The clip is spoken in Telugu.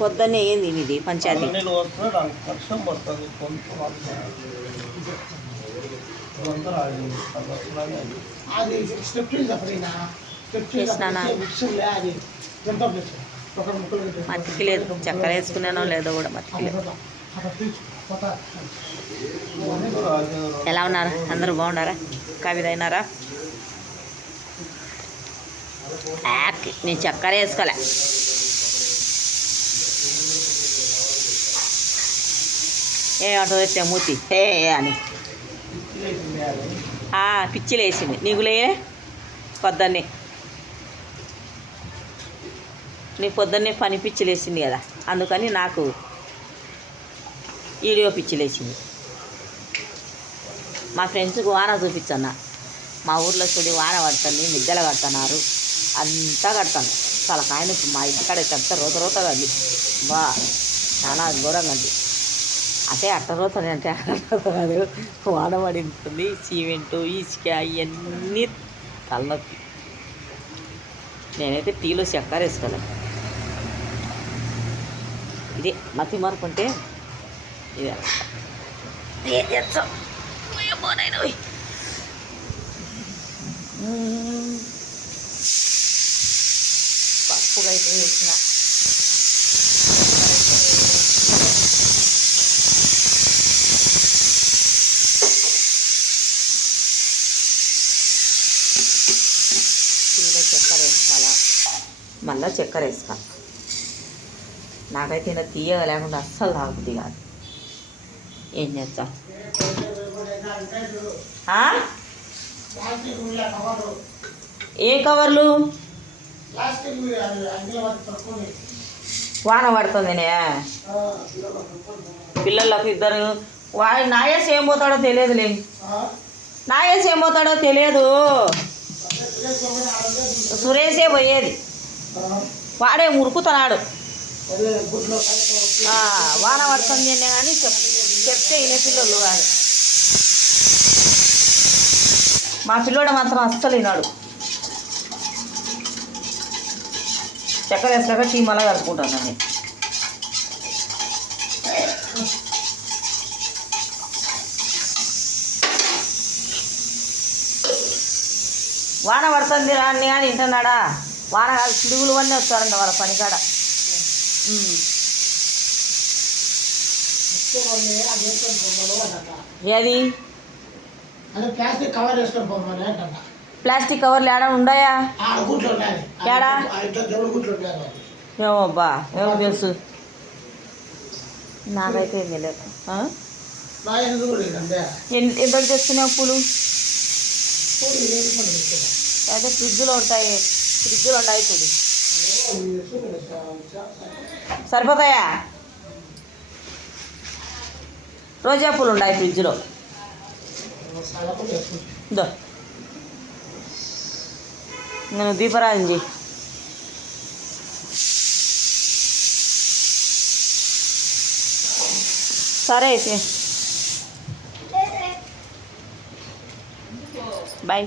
పొద్దున్నే ఏంది ఇది పంచాయతీ మతికి లేదు, చక్కెర వేసుకున్నానో లేదో కూడా మతికి లేదు. ఎలా ఉన్నారు అందరూ? బాగున్నారా? కవిత అయినారా? నేను చక్కెర వేసుకోలే. ఏ అటు వచ్చే మూతి ఏ అని పిచ్చిలు వేసింది. నీకు లే పొద్దున్నే, నీ పొద్దున్నే పని పిచ్చిలు వేసింది కదా, అందుకని నాకు వీడియో పిచ్చిలు వేసింది. మా ఫ్రెండ్స్కి వాన చూపించన్న. మా ఊర్లో చూడి వాన పడుతుంది, మిద్దెలు కడుతున్నారు, అంతా కడతాను. తలకాయన మా ఇంటికాడ చెప్తా రోత రోత కది బా చాలా ఘోరంగా అది. అంటే అట్టరోతని అంటే కాదు, వాన పడి ఉంటుంది, సిమెంటు ఇసుక ఇవన్నీ తలనొప్పి. నేనైతే టీలో చక్కెర వేసుకోలేను. ఇదే మతి మార్పు అంటే ఇదే. ఏం చేస్తాం? పప్పుగా అయితే వేసిన టీలో చక్కెర వేసుకోవాలా, మళ్ళీ చక్కెర వేసుకోవాలి. నాకైతే ఇలా తీయగా లేకుండా అస్సలు తాగుతుంది కాదు. ఏం చేస్తాం? ఏ కవర్లు? వాన పడుతుందినే పిల్లలకు ఇద్దరు. నాయస్ ఏం పోతాడో తెలియదులే, నాయస్ ఏం పోతాడో తెలియదు. సురేషే పోయేది, వాడే మురుకుతున్నాడు. వాన పడుతుంది అనే కానీ చెప్తే ఇనే పిల్లలు కాదు. మా పిల్లోడు మాత్రం అస్సలు వినాడు. చక్కెర వేసాక టీ మళ్ళా కలుపుకుంటాను నేను. వాన పడుతుంది రాని కానీ వింటున్నాడా? వాన కాదు, పిడుగులు అన్నీ వస్తారంట వాళ్ళ పనికాడ. ఏది ప్లాస్టిక్ కవర్ వేసుకొని పోమని. ప్లాస్టిక్ కవర్లు ఏడా ఉన్నాయా? ఏడా? ఏమోబ్బా, ఏమో తెలుసు నాకైతే ఏం తెలియదు. ఎందుకు తెస్తున్నావు పూలు? అయితే ఫ్రిడ్జ్లో ఉంటాయి, ఫ్రిడ్జ్లో ఉన్నాయి చూడు. సరిపోతాయా? రోజా పూలు ఉన్నాయి ఫ్రిడ్జ్లో. నేను దీపరాజంజీ సరే అయితే బాయ్.